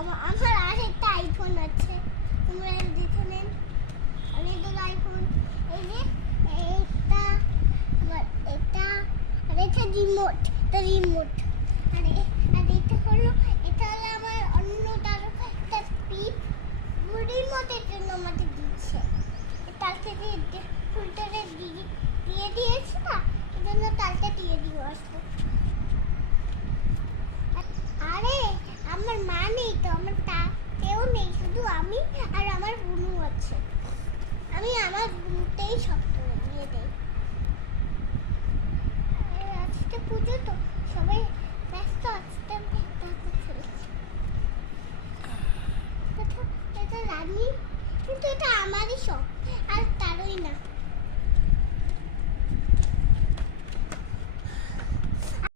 আমার আরেকটা আইফোন আছে, তোমরা দেখে নেন। আমি তো আইফোন, এই যে এইটা, আবার এটা, আর এটা রিমোট, এটা রিমোট। আর এটা হলো আমার অন্য তারকা একটা স্পিড রিমোটের জন্য আমাকে দিচ্ছে। তালটা দিয়ে ফুলটারে দিয়ে দিয়েছি না, এই জন্য তালটা দিয়ে দিয়ে আসবো।